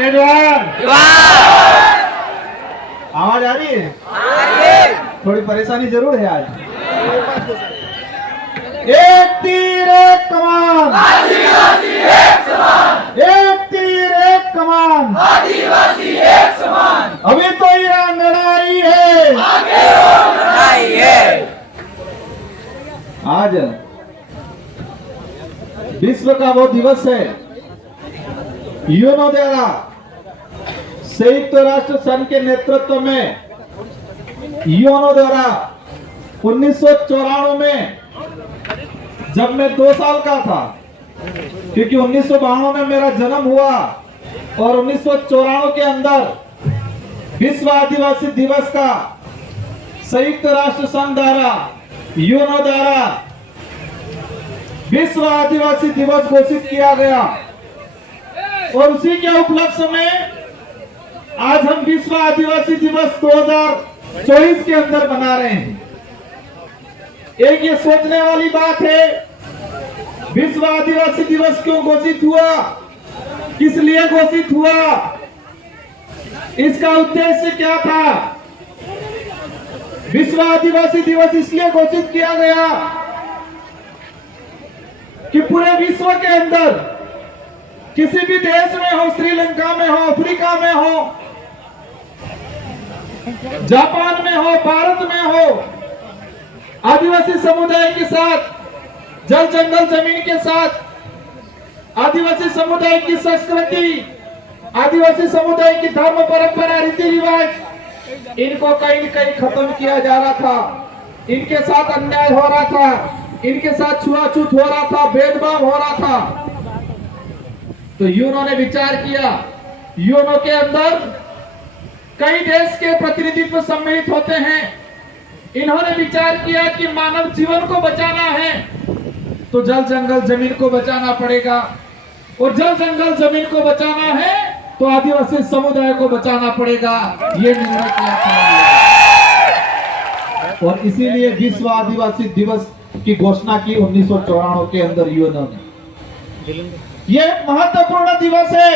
उम्मीदवार आवाज आ रही है? थोड़ी परेशानी जरूर है आज। एक तीर एक कमान, आदिवासी एक समान, एक तीर एक कमान, आदिवासी एक समान, अभी तो ये अंगड़ाई है, आगे और लड़ाई है। आज विश्व का वो दिवस है यूएनओ द्वारा संयुक्त राष्ट्र संघ के नेतृत्व में यूएनओ द्वारा 1994 में, जब मैं 2 साल का था, क्योंकि 1992 में मेरा जन्म हुआ और 1994 के अंदर विश्व आदिवासी दिवस का संयुक्त राष्ट्र संघ द्वारा यूएनओ द्वारा विश्व आदिवासी दिवस घोषित किया गया। और उसी के उपलक्ष्य में आज हम विश्व आदिवासी दिवस 2024 के अंदर मना रहे हैं। एक ये सोचने वाली बात है, विश्व आदिवासी दिवस क्यों घोषित हुआ, किस लिए घोषित हुआ, इसका उद्देश्य क्या था। विश्व आदिवासी दिवस इसलिए घोषित किया गया कि पूरे विश्व के अंदर किसी भी देश में हो, श्रीलंका में हो, अफ्रीका में हो, जापान में हो, भारत में हो, आदिवासी समुदाय के साथ, जल जंगल जमीन के साथ आदिवासी समुदाय की संस्कृति, आदिवासी समुदाय की धर्म परंपरा, रीति रिवाज, इनको कहीं न कहीं खत्म किया जा रहा था। इनके साथ अन्याय हो रहा था, इनके साथ छुआछूत हो रहा था, भेदभाव हो रहा था। तो यूएनओ ने विचार किया, यूएनओ के अंदर कई देश के प्रतिनिधित्व सम्मिलित होते हैं। इन्होंने विचार किया कि मानव जीवन को बचाना है तो जल जंगल जमीन को बचाना पड़ेगा, और जल जंगल जमीन को बचाना है तो आदिवासी समुदाय को बचाना पड़ेगा। ये निर्णय किया था और इसीलिए विश्व आदिवासी दिवस की घोषणा की 1994 के अंदर यूएनओ ने। ये महत्वपूर्ण दिवस है।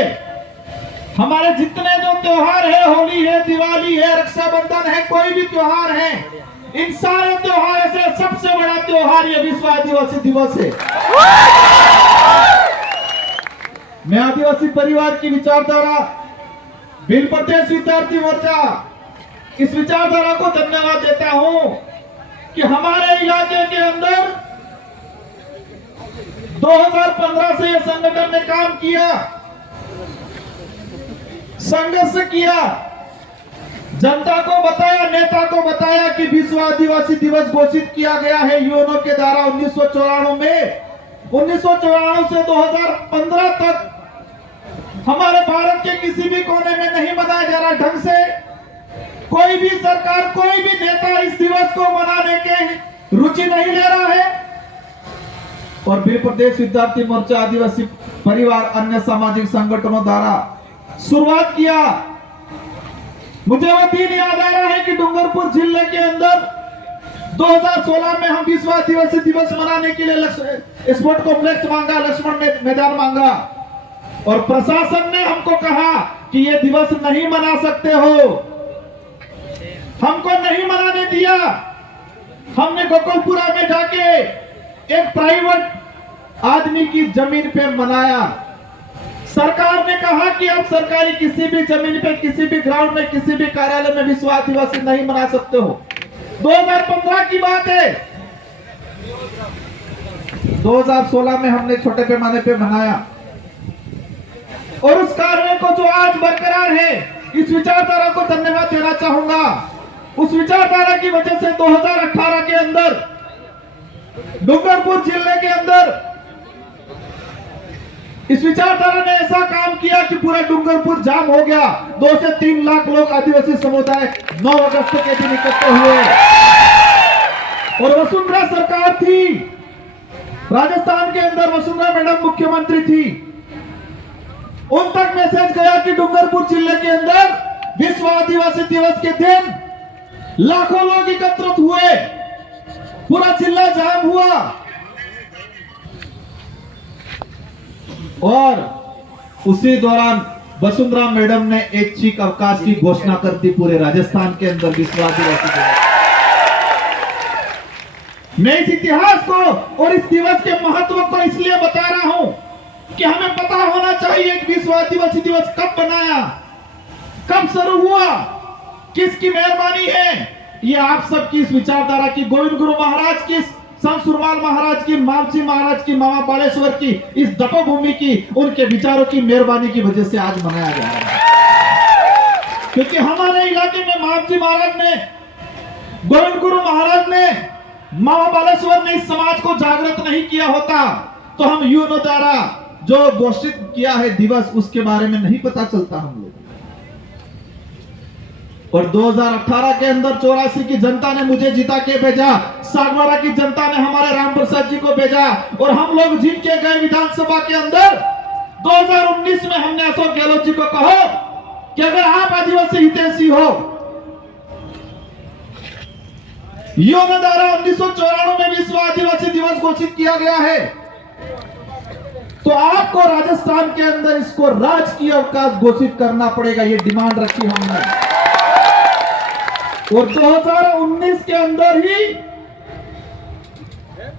हमारे जितने जो त्योहार है, होली है, दिवाली है, रक्षाबंधन है, कोई भी त्योहार है, इन सारे त्योहार से सबसे बड़ा त्योहार ये विश्व आदिवासी दिवस है। मैं आदिवासी परिवार की विचारधारा भिल प्रदेश विद्यार्थी मोर्चा इस विचारधारा को धन्यवाद देता हूं कि हमारे इलाके के अंदर 2015 से यह संगठन ने काम किया, संघर्ष किया, जनता को बताया, नेता को बताया कि विश्व आदिवासी दिवस घोषित किया गया है यूएनओ के द्वारा 1994 में। 1994 से 2015 तक हमारे भारत के किसी भी कोने में नहीं मनाया जा रहा ढंग से। कोई भी सरकार, कोई भी नेता इस दिवस को मनाने के रुचि नहीं ले रहा है। और भिल प्रदेश विद्यार्थी मोर्चा, आदिवासी परिवार, अन्य सामाजिक संगठनों द्वारा शुरुआत किया। मुझे वह दिन याद आ रहा है कि डूंगरपुर जिले के अंदर 2016 में हम विश्व आदिवासी दिवस मनाने के लिए स्पोर्ट कॉम्प्लेक्स मांगा, लक्ष्मण मैदान मांगा, और प्रशासन ने हमको कहा कि ये दिवस नहीं मना सकते हो, हमको नहीं मनाने दिया। हमने गोकुलपुरा में जाके एक प्राइवेट आदमी की जमीन पे मनाया। सरकार ने कहा कि आप सरकारी किसी भी जमीन पे, किसी भी ग्राउंड में, किसी भी कार्यालय में विश्व आदिवासी नहीं मना सकते हो। 2015 की बात है। 2016 में हमने छोटे पैमाने पे मनाया, और उस कार्य को जो आज बरकरार है, इस विचारधारा को धन्यवाद देना चाहूंगा। उस विचारधारा की वजह से 2018 के अंदर डूंगरपुर जिले के अंदर इस विचारधारा ने ऐसा काम किया कि पूरा डूंगरपुर जाम हो गया। 2 से 3 लाख लोग आदिवासी समुदाय 9 अगस्त के दिन इकट्ठे हुए, और वसुंधरा सरकार थी, राजस्थान के अंदर वसुंधरा मैडम मुख्यमंत्री थी। उन तक मैसेज गया कि डूंगरपुर जिले के अंदर विश्व आदिवासी दिवस के दिन लाखों लोग एकत्रित हुए, पूरा जिला जाम हुआ, और उसी दौरान वसुंधरा मैडम ने ऐच्छिक अवकाश की घोषणा कर दी पूरे राजस्थान के अंदर विश्व आदिवासी दिवस। मैं इस इतिहास को और इस दिवस के महत्व को इसलिए बता रहा हूं कि हमें पता होना चाहिए कि विश्व आदिवासी दिवस कब बनाया, कब शुरू हुआ, किसकी मेहरबानी है। ये आप सबकी इस विचारधारा की, गोविंद गुरु महाराज की, संत सुरमाल महाराज की, मावजी महाराज की, मामा बालेश्वर की, इस तपोभूमि की, उनके विचारों की मेहरबानी की वजह से आज मनाया जा रहा है। क्योंकि हमारे इलाके में मावजी महाराज ने, गोविंद गुरु महाराज ने, मामा बालेश्वर ने इस समाज को जागृत नहीं किया होता तो हम यूनो द्वारा जो घोषित किया है दिवस, उसके बारे में नहीं पता चलता हम लोग। और 2018 के अंदर 84 की जनता ने मुझे जिता के भेजा, सागवाड़ा की जनता ने हमारे राम प्रसाद जी को भेजा और हम लोग जीत के गए विधानसभा के अंदर। 2019 में हमने अशोक गहलोत जी को कहा कि अगर आप आदिवासी हितैषी हो, यूनो द्वारा 1994 में विश्व आदिवासी दिवस घोषित किया गया है, तो आपको राजस्थान के अंदर इसको राजकीय अवकाश घोषित करना पड़ेगा। ये डिमांड रखी हमने और 2019 के अंदर ही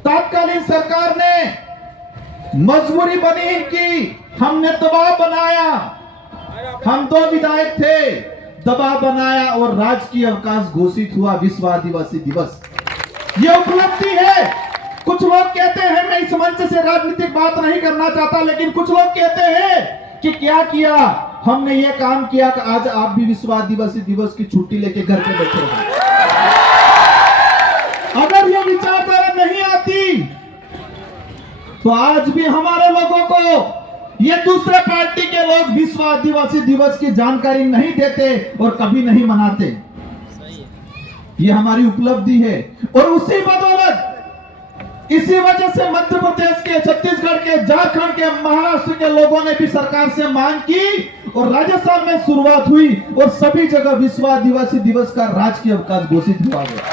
तत्कालीन सरकार ने मजबूरी बनी कि हमने दबाव बनाया, हम 2 विधायक थे, दबाव बनाया और राजकीय अवकाश घोषित हुआ विश्व आदिवासी दिवस। ये उपलब्धि है। कुछ लोग कहते हैं, मैं इस मंच से राजनीतिक बात नहीं करना चाहता, लेकिन कुछ लोग कहते हैं कि क्या किया हमने, ये काम किया कि आज आप भी विश्व आदिवासी दिवस की छुट्टी लेके घर पे बैठे हो। अगर ये विचारधारा नहीं आती तो आज भी हमारे लोगों को, ये दूसरे पार्टी के लोग विश्व आदिवासी दिवस की जानकारी नहीं देते और कभी नहीं मनाते। ये हमारी उपलब्धि है और उसी बदौलत, इसी वजह से मध्य प्रदेश के, छत्तीसगढ़ के, झारखंड के, महाराष्ट्र के लोगों ने भी सरकार से मांग की और राजस्थान में शुरुआत हुई और सभी जगह विश्व आदिवासी दिवस का राजकीय अवकाश घोषित हुआ गया।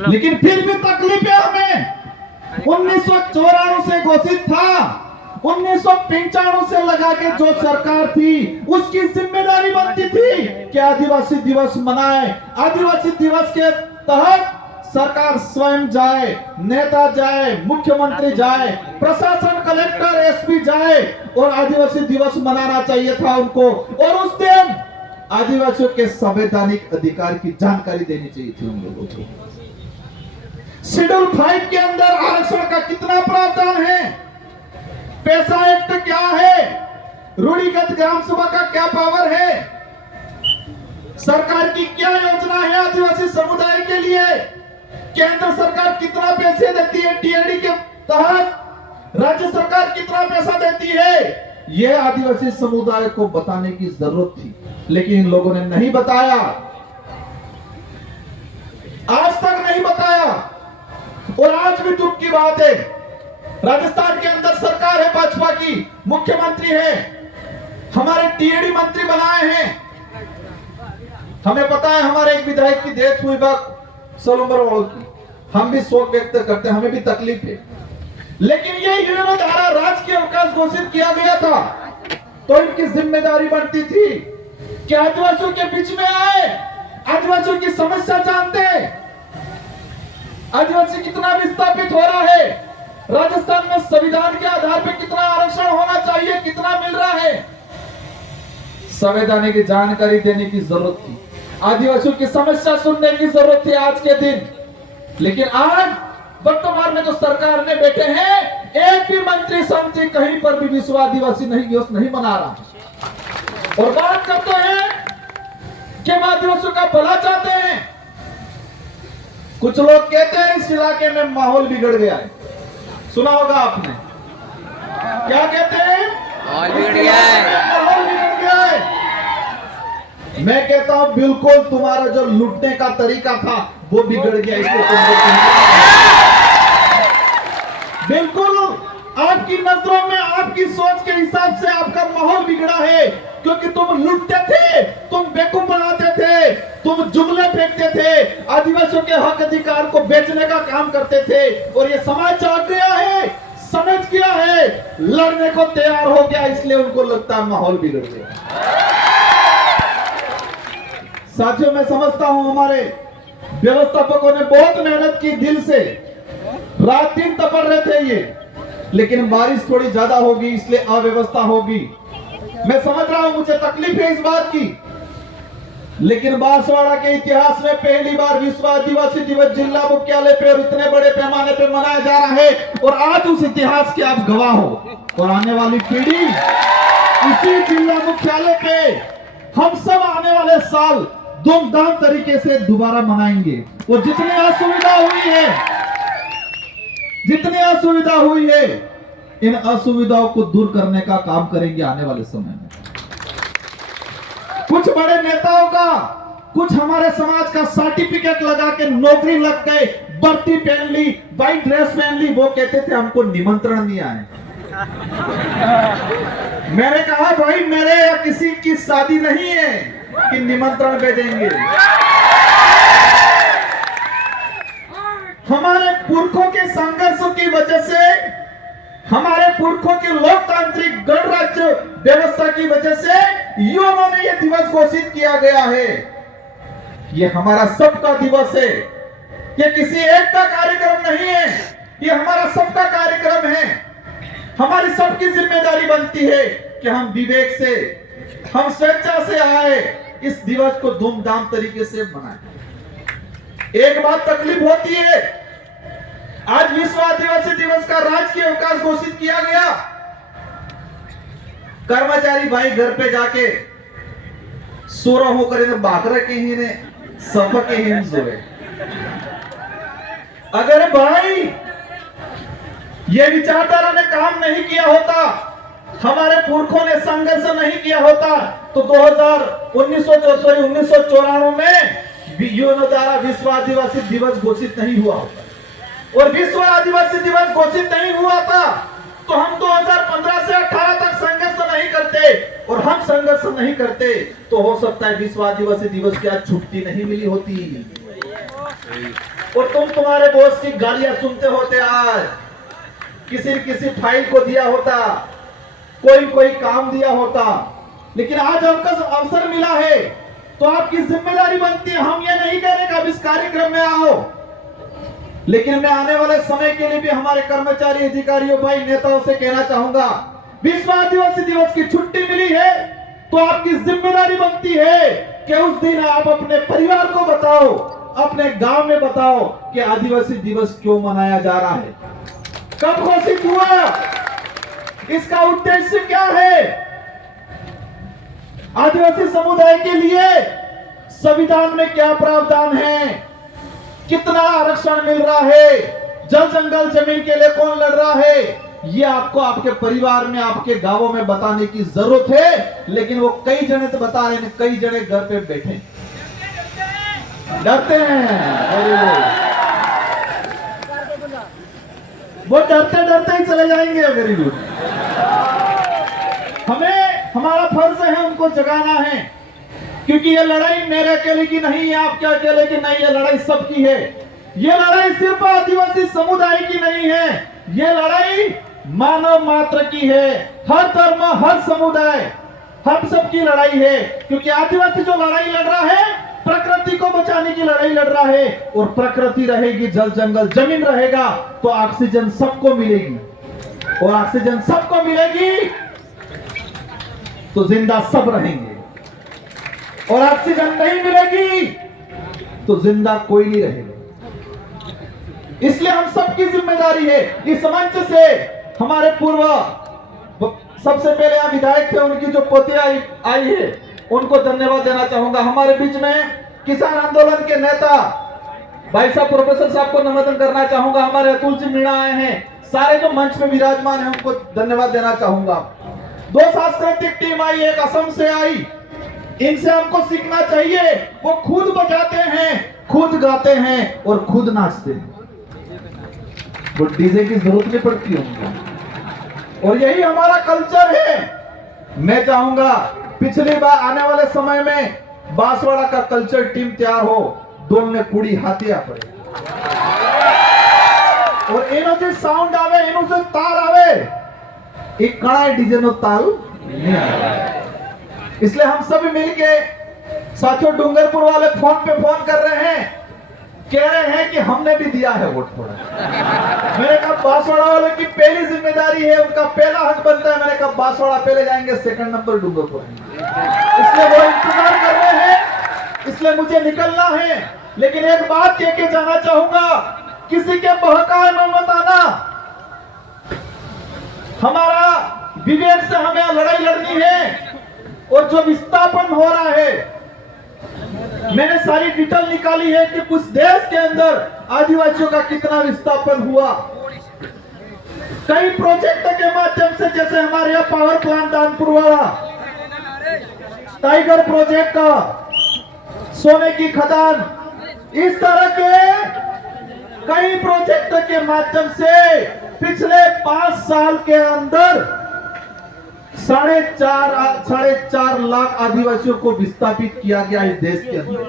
लेकिन फिर भी तकलीफ है हमें। 1994 से घोषित था, 1995 से लगा के जो सरकार थी उसकी जिम्मेदारी बनती थी कि आदिवासी दिवस मनाए। आदिवासी दिवस के तहत सरकार स्वयं जाए, नेता जाए, मुख्यमंत्री जाए, प्रशासन, कलेक्टर, एसपी जाए और आदिवासी दिवस मनाना चाहिए था उनको। और उस दिन आदिवासियों के संवैधानिक अधिकार की जानकारी देनी चाहिए थी उन लोगों को। शेड्यूल 5 के अंदर आरक्षण का कितना प्रावधान है, पैसा एक्ट क्या है, रूढ़िगत ग्राम सभा का क्या पावर है, सरकार की क्या योजना है आदिवासी समुदाय के लिए, केंद्र सरकार कितना पैसे देती है टीएडी के तहत, राज्य सरकार कितना पैसा देती है, यह आदिवासी समुदाय को बताने की जरूरत थी, लेकिन इन लोगों ने नहीं बताया, आज तक नहीं बताया। और आज भी दुख की बात है, राजस्थान के अंदर सरकार है भाजपा की, मुख्यमंत्री है, हमारे टीएडी मंत्री बनाए हैं। हमें पता है हमारे एक विधायक की डेथ हुई सोलंबर की, हम भी शोक व्यक्त करते हैं, हमें भी तकलीफ है। लेकिन ये यूनो द्वारा राजकीय अवकाश घोषित किया गया था तो इनकी जिम्मेदारी बनती थी कि आदिवासियों के बीच में आए, आदिवासियों की समस्या जानते, आदिवासी कितना विस्थापित हो रहा है, राजस्थान में संविधान के आधार पर कितना आरक्षण होना चाहिए, कितना मिल रहा है, संवैधानिक जानकारी देने की जरूरत थी, आदिवासियों की समस्या सुनने की जरूरत थी आज के दिन। लेकिन आज वर्तमान में जो सरकार ने बैठे हैं, एक भी मंत्री समिति कहीं पर भी विश्व आदिवासी दिवस नहीं मना रहा और बात करते हैं कि हम आदिवासियों का भला चाहते हैं। कुछ लोग कहते हैं इस इलाके में माहौल बिगड़ गया है, सुना होगा आपने, क्या कहते हैं, माहौल बिगड़ गया है। मैं कहता हूं बिल्कुल तुम्हारा जो लूटने का तरीका था वो बिगड़ गया, इसको बिल्कुल आपकी नजरों में, आपकी सोच के हिसाब से आपका माहौल बिगड़ा है, क्योंकि तुम लूटते थे, तुम बेवकूफ बनाते थे, तुम जुमले फेंकते थे, आदिवासियों के हक अधिकार को बेचने का काम करते थे और ये समाज जाग गया है, समझ गया है, लड़ने को तैयार हो गया, इसलिए उनको लगता है माहौल बिगड़ गया। साथियों, मैं समझता हूं हमारे व्यवस्थापकों ने बहुत मेहनत की, दिल से रात दिन तपड़ रहे थे ये, लेकिन बारिश थोड़ी ज्यादा होगी इसलिए अव्यवस्था होगी। मैं समझ रहा हूं, मुझे तकलीफ है इस बात की, लेकिन बांसवाड़ा के इतिहास में पहली बार विश्व आदिवासी दिवस जिला मुख्यालय पे और इतने बड़े पैमाने पे मनाया जा रहा है, और आज उस इतिहास के आप गवाह हो, और आने वाली पीढ़ी इसी जिला मुख्यालय पे हम सब आने वाले साल धूमधाम तरीके से दोबारा मनाएंगे। और जितनी असुविधा हुई है, इन असुविधाओं को दूर करने का काम करेंगे आने वाले समय में। कुछ बड़े नेताओं का, कुछ हमारे समाज का सर्टिफिकेट लगा के नौकरी लग गए, वर्दी पहन ली, व्हाइट ड्रेस पहन ली, वो कहते थे हमको निमंत्रण नहीं आए। मैंने कहा भाई, मेरे या किसी की शादी नहीं है कि निमंत्रण भेजेंगे। हमारे पुरखों के संघर्षों की वजह से, हमारे पुरखों के लोकतांत्रिक गणराज्य व्यवस्था की वजह से युवाओं ने यह दिवस घोषित किया गया है। ये हमारा सबका दिवस है, ये किसी एक का कार्यक्रम नहीं है, ये हमारा सबका कार्यक्रम है। हमारी सबकी जिम्मेदारी बनती है कि हम विवेक से, हम स्वेच्छा से आए, इस दिवस को धूमधाम तरीके से मनाएं। एक बात तकलीफ होती है, आज विश्व आदिवासी दिवस का राजकीय अवकाश घोषित किया गया, कर्मचारी भाई घर पे जाके सो रहा होकर बाकरा के ही ने सब के ही सोए। अगर भाई ये विचारधारा ने काम नहीं किया होता, हमारे पुरखों ने संघर्ष नहीं किया होता, तो 1994 में यूएनओ द्वारा विश्व आदिवासी दिवस घोषित नहीं हुआ होता। और विश्व आदिवासी दिवस घोषित नहीं हुआ था तो हम 2015 से 18 तक संघर्ष नहीं करते, और हम संघर्ष नहीं करते तो हो सकता है विश्व आदिवासी दिवस की आज छुट्टी नहीं मिली होती, और तुम्हारे बॉस की गालियां सुनते होते, आज किसी फाइल को दिया होता, कोई काम दिया होता। लेकिन आज आपका अवसर मिला है तो आपकी जिम्मेदारी बनती है, हम ये नहीं कह रहे कि आप इस कार्यक्रम में आओ, लेकिन मैं आने वाले समय के लिए भी हमारे कर्मचारी, अधिकारियों, भाई, नेताओं से कहना चाहूंगा, विश्व आदिवासी दिवस की छुट्टी मिली है तो आपकी जिम्मेदारी बनती है कि उस दिन आप अपने परिवार को बताओ, अपने गांव में बताओ कि आदिवासी दिवस क्यों मनाया जा रहा है, कब घोषित हुआ, इसका उद्देश्य क्या है। आदिवासी समुदाय के लिए संविधान में क्या प्रावधान है, कितना आरक्षण मिल रहा है, जल जंगल जमीन के लिए कौन लड़ रहा है, ये आपको आपके परिवार में, आपके गांवों में बताने की जरूरत है। लेकिन वो कई जने तो बता रहे हैं, कई जने घर पे बैठे डरते हैं, वो डरते ही चले जाएंगे। Very good. हमारा फर्ज है उनको जगाना है, क्योंकि ये लड़ाई मेरे अकेले की नहीं है, आपके अकेले की नहीं, ये लड़ाई सबकी है। ये लड़ाई सिर्फ आदिवासी समुदाय की नहीं है, ये लड़ाई मानव मात्र की है। हर धर्म, हर समुदाय, हम सबकी लड़ाई है, क्योंकि आदिवासी जो लड़ाई लड़ रहा है, प्रकृति को बचाने की लड़ाई लड़ रहा है, और प्रकृति रहेगी, जल जंगल जमीन रहेगा तो ऑक्सीजन सबको मिलेगी, और ऑक्सीजन सबको मिलेगी तो जिंदा सब रहेंगे, और ऑक्सीजन नहीं मिलेगी तो जिंदा कोई नहीं रहेगा। इसलिए हम सबकी जिम्मेदारी है। इस मंच से हमारे पूर्व, सबसे पहले यहाँ विधायक थे, उनकी जो पोती आई है, उनको धन्यवाद देना चाहूंगा। हमारे बीच में किसान आंदोलन के नेता भाई साहब, प्रोफेसर साहब को नमन करना चाहूंगा। हमारे अतुल जी मीणा आए हैं, सारे जो मंच में विराजमान है उनको धन्यवाद देना चाहूंगा। 2 सांस्कृतिक टीम आई, एक असम से आई, इनसे हमको सीखना चाहिए। वो खुद बजाते हैं, खुद गाते हैं और खुद नाचते हैं, वो डीजे की जरूरत नहीं पड़ती उनको, और यही हमारा कल्चर है। मैं चाहूंगा पिछली बार आने वाले समय में बांसवाड़ा का कल्चर टीम तैयार हो, डोल में कुड़ी हाथिया पड़े, और एनो से साउंड आवे, एनो से ताल आवे, एक कड़ा डीजे नो ताल नहीं आवे। इसलिए हम सब मिलके साथियों डूंगरपुर वाले फोन पे फोन कर रहे हैं, कह रहे हैं कि हमने भी दिया है वोट थोड़ा। मैंने कहा बांसवाड़ा वालों की पहली जिम्मेदारी है, उनका पहला हक बनता है। मैंने कहा बांसवाड़ा पहले जाएंगे, सेकंड नंबर डूंगरपुर। इसलिए वो इंतजार कर रहे हैं, इसलिए मुझे निकलना है। लेकिन एक बात कह के जाना चाहूंगा, किसी के बहकावे में मत आना। हमारा विवेक से हमें लड़ाई लड़नी है। और जो विस्थापन हो रहा है, मैंने सारी डिटेल निकाली है कि कुछ देश के अंदर आदिवासियों का कितना विस्थापन हुआ। कई प्रोजेक्ट के माध्यम से, जैसे हमारे यहाँ पावर प्लांट दानपुर वाला, टाइगर प्रोजेक्ट का, सोने की खदान, इस तरह के कई प्रोजेक्ट के माध्यम से पिछले 5 साल के अंदर 4.5 लाख आदिवासियों को विस्थापित किया गया इस देश के अंदर।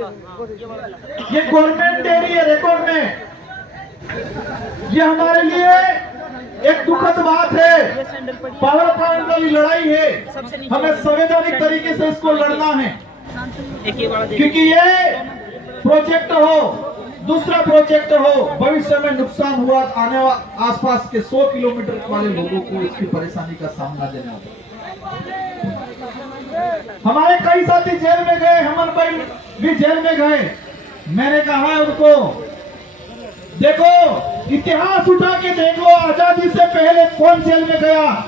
ये गवर्नमेंट दे रही है रिकॉर्ड में। ये हमारे लिए एक दुखद बात है। पावर प्लांट वाली लड़ाई है, हमें संवैधानिक तरीके से इसको लड़ना है, क्योंकि ये प्रोजेक्ट हो, दूसरा प्रोजेक्ट हो, भविष्य में नुकसान हुआ आने आसपास के 100 किलोमीटर वाले लोगों को इसकी परेशानी का सामना देना होगा। हमारे कई साथी जेल में गए, हमन भाई भी जेल में गए। मैंने कहा है उनको, देखो इतिहास उठा के देखो, आजादी से पहले कौन जेल में गया?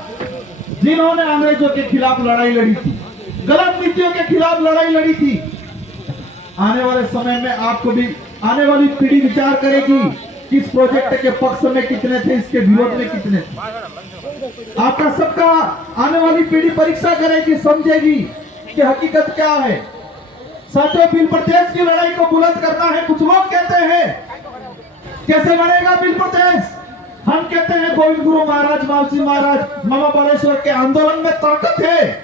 जिन्होंने अंग्रेजों के खिलाफ लड़ाई लड़ी थी, गलत नीतियों के खिलाफ लड़ाई लड़ी थी। आने वाले समय में आपको भी, आने वाली पीढ़ी विचार करेगी कि इस प्रोजेक्ट के पक्ष में कितने थे, इसके विरोध में कितने थे। आपका सबका आने वाली पीढ़ी परीक्षा करेगी, समझेगी कि हकीकत क्या है। साथियों, बिल प्रदेश की लड़ाई को बुलंद करना है। कुछ लोग कहते हैं कैसे लड़ेगा बिल प्रदेश? हम कहते हैं गोविंद गुरु महाराज, मालसी महाराज, मामा बालेश्वर के आंदोलन में ताकत है,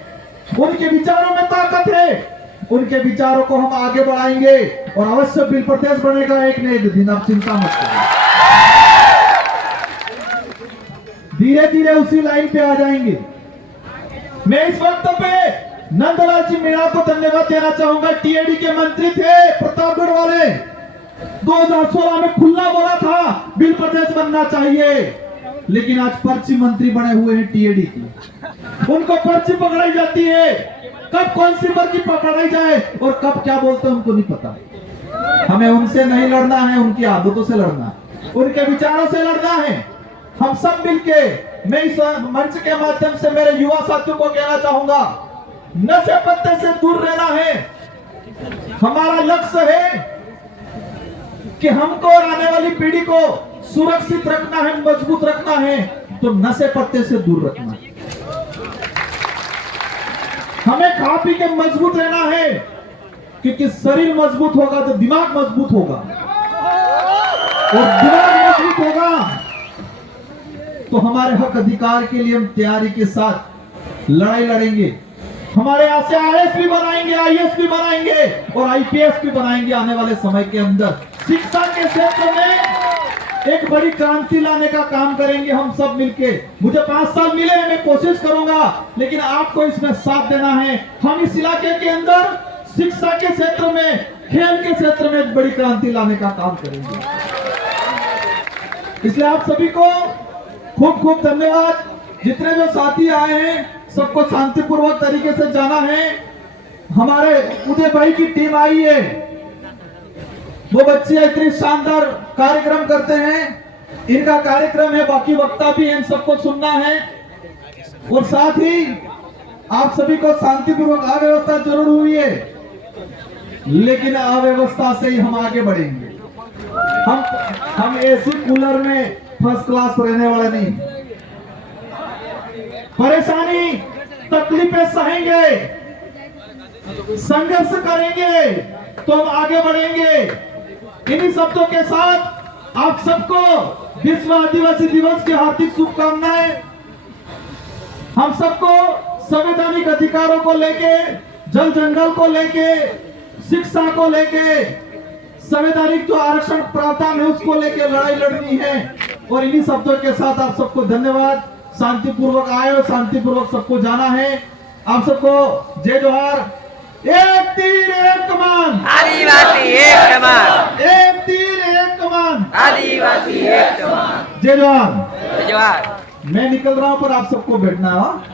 उनके विचारों में ताकत है। उनके विचारों को हम आगे बढ़ाएंगे और अवश्य बिल प्रदेश बनेगा एक न एक दिन, आप चिंता मत करिए। धीरे धीरे उसी लाइन पे आ जाएंगे। मैं इस वक्त पे नंदलाल जी मीणा को धन्यवाद देना चाहूंगा। टीएडी के मंत्री थे प्रतापगढ़ वाले, 2016 में खुला बोला था बिल प्रदेश बनना चाहिए, लेकिन आज पर्ची मंत्री बने हुए हैं टीएडी की। उनको पर्ची पकड़ाई जाती है, कब कौन सी पर्ची पकड़ाई जाए और कब क्या बोलते हैं उनको नहीं पता। हमें उनसे नहीं लड़ना है, उनकी आदतों से लड़ना है, उनके विचारों से लड़ना है। हम सब मिलके, मैं इस मंच के माध्यम से मेरे युवा साथियों को कहना चाहूंगा, नशे पत्ते से दूर रहना है। हमारा लक्ष्य है कि हमको और आने वाली पीढ़ी को सुरक्षित रखना है, मजबूत रखना है, तो नशे पत्ते से दूर रखना है। हमें खा पी के मजबूत रहना है, क्योंकि शरीर मजबूत होगा तो दिमाग मजबूत होगा, और दिमाग मजबूत होगा तो हमारे हक अधिकार के लिए हम तैयारी के साथ लड़ाई लड़ेंगे। हमारे यहाँ से आरएस भी बनाएंगे, आईएएस भी बनाएंगे और आईपीएस भी बनाएंगे आने वाले समय के अंदर। शिक्षा के क्षेत्र में एक बड़ी क्रांति लाने का काम करेंगे हम सब मिलके। मुझे 5 साल मिले हैं, मैं कोशिश करूंगा, लेकिन आपको इसमें साथ देना है। हम इस इलाके के अंदर शिक्षा के क्षेत्र में, खेल के क्षेत्र में एक बड़ी क्रांति लाने का काम करेंगे। इसलिए आप सभी को खूब खूब धन्यवाद। जितने जो साथी आए हैं सबको शांतिपूर्वक तरीके से जाना है। हमारे उदय भाई की टीम आई है, वो बच्चे इतनी शानदार कार्यक्रम करते हैं, इनका कार्यक्रम है, बाकी वक्ता भी हैं, सबको सुनना है। और साथ ही आप सभी को शांतिपूर्वक अव्यवस्था जरूर हुई है, लेकिन अव्यवस्था से ही हम आगे बढ़ेंगे। हम एसी कूलर में फर्स्ट क्लास रहने वाले नहीं। परेशानी तकलीफें सहेंगे, संघर्ष करेंगे तो हम आगे बढ़ेंगे। इन्हीं शब्दों के साथ आप सबको विश्व आदिवासी दिवस की हार्दिक शुभकामनाएं। हम सबको संवैधानिक अधिकारों को लेके, जल जंगल को लेके, शिक्षा को लेके, संवैधानिक जो आरक्षण प्रावधान है उसको लेके लड़ाई लड़नी है। और इन्हीं शब्दों के साथ आप सबको धन्यवाद। शांतिपूर्वक आए और शांतिपूर्वक सबको जाना है। आप सबको जय जोहार। एक तीर एक कमान, आदिवासी एक समान, एक तीर एक कमान, आदिवासी एक समान। जय जोहार। जोहार। मैं निकल रहा हूं पर आप सबको बैठना है। हाँ?